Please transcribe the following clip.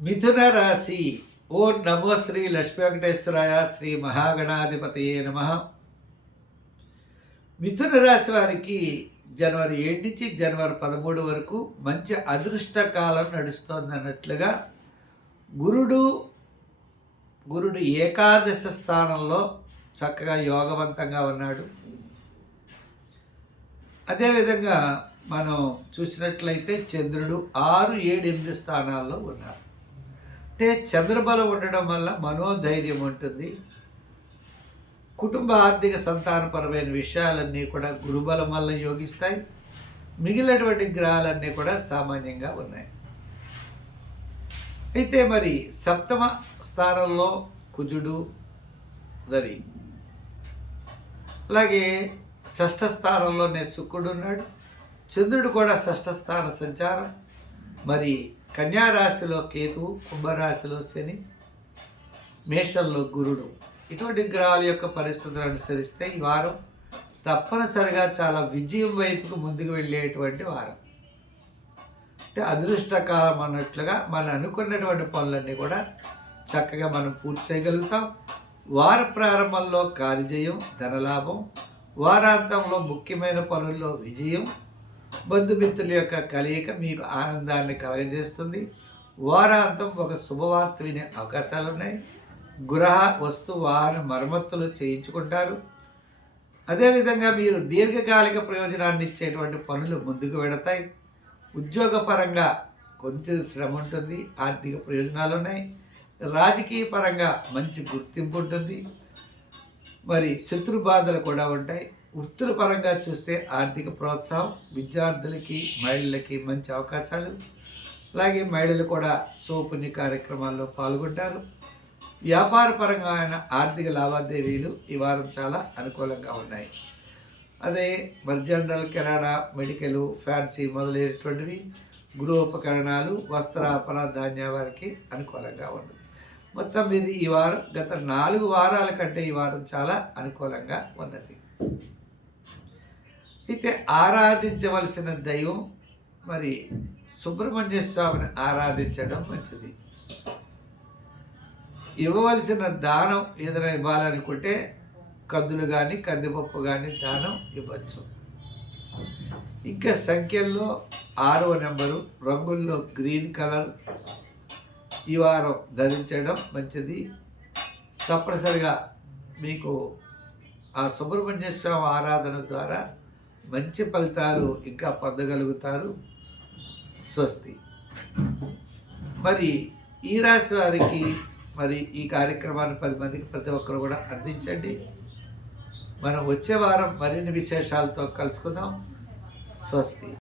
మిథున రాశి ఓ నమో శ్రీ లక్ష్మీ వెంకటేశ్వరాయ శ్రీ మహాగణాధిపతయే నమ. మిథున రాశి వారికి జనవరి ఏడు నుంచి జనవరి పదమూడు వరకు మంచి అదృష్ట కాలం నడుస్తోంది అన్నట్లుగా గురుడు గురుడు ఏకాదశ స్థానంలో చక్కగా యోగవంతంగా ఉన్నాడు. అదేవిధంగా మనం చూసినట్లయితే చంద్రుడు ఆరు ఏడు ఎనిమిది స్థానాల్లో ఉన్నారు. అంటే చంద్రబలం ఉండడం వల్ల మనోధైర్యం ఉంటుంది. కుటుంబ ఆర్థిక సంతానపరమైన విషయాలన్నీ కూడా గురుబలం వల్ల యోగిస్తాయి. మిగిలినటువంటి గ్రహాలన్నీ కూడా సామాన్యంగా ఉన్నాయి. అయితే మరి సప్తమ స్థానంలో కుజుడు రవి. అలాగే షష్ఠ స్థానంలోనే శుక్రుడు ఉన్నాడు. చంద్రుడు కూడా షష్ఠ స్థాన సంచారం. మరి కన్యారాశిలో కేతువు కుంభరాశిలో శని మేషంలో గురుడు. ఇటువంటి గ్రహాల యొక్క పరిస్థితులు అనుసరిస్తే ఈ వారం తప్పనిసరిగా చాలా విజయం వైపుకు ముందుకు వెళ్ళేటువంటి వారం. అంటే అదృష్టకాలం అన్నట్లుగా మనం అనుకున్నటువంటి పనులన్నీ కూడా చక్కగా మనం పూర్తి చేయగలుగుతాం. వార ప్రారంభంలో కార్యజయం ధనలాభం వారాంతంలో ముఖ్యమైన పనుల్లో విజయం బంధుమిత్రుల యొక్క కలయిక మీకు ఆనందాన్ని కలగజేస్తుంది. వారాంతం ఒక శుభవార్త వినే అవకాశాలు ఉన్నాయి. గృహ వస్తు వాహన మరమ్మతులు చేయించుకుంటారు. అదేవిధంగా మీరు దీర్ఘకాలిక ప్రయోజనాన్ని ఇచ్చేటువంటి పనులు ముందుకు వెడతాయి ఉద్యోగపరంగా కొంచెం శ్రమ ఉంటుంది. ఆర్థిక ప్రయోజనాలు ఉన్నాయి. రాజకీయ పరంగా మంచి గుర్తింపు ఉంటుంది. మరి శత్రు బాధలు కూడా ఉంటాయి. వృత్తుల పరంగా చూస్తే ఆర్థిక ప్రోత్సాహం విద్యార్థులకి మహిళలకి మంచి అవకాశాలు. అలాగే మహిళలు కూడా సోపుని కార్యక్రమాల్లో పాల్గొంటారు. వ్యాపార పరంగా ఆయన ఆర్థిక లావాదేవీలు ఈ వారం చాలా అనుకూలంగా ఉన్నాయి. అదే మరి జనరల్ కిరాణా మెడికల్ ఫ్యాన్సీ మొదలైనటువంటివి గృహోపకరణాలు వస్త్రాపణ ధాన్య వారికి అనుకూలంగా ఉంది మొత్తం ఇది ఈ వారం గత నాలుగు వారాల కంటే ఈ వారం చాలా అనుకూలంగా ఉన్నది. అయితే ఆరాధించవలసిన దైవం మరి సుబ్రహ్మణ్య స్వామిని ఆరాధించడం మంచిది. ఇవ్వవలసిన దానం ఏదైనా ఇవ్వాలనుకుంటే కందులు కానీ కందిపప్పు కానీ దానం ఇవ్వచ్చు. ఇంకా సంఖ్యల్లో ఆరవ నెంబరు రంగుల్లో గ్రీన్ కలర్ ఈ వారం ధరించడం మంచిది. తప్పనిసరిగా మీకు ఆ సుబ్రహ్మణ్య స్వామి ఆరాధన ద్వారా మంచి ఫలితాలు ఇంకా పొందగలుగుతారు. స్వస్తి. మరి ఈ రాశి వారికి మరి ఈ కార్యక్రమాన్ని పది మందికి ప్రతి ఒక్కరు కూడా అందించండి. మనం వచ్చే వారం మరిన్ని విశేషాలతో కలుసుకుందాం. స్వస్తి.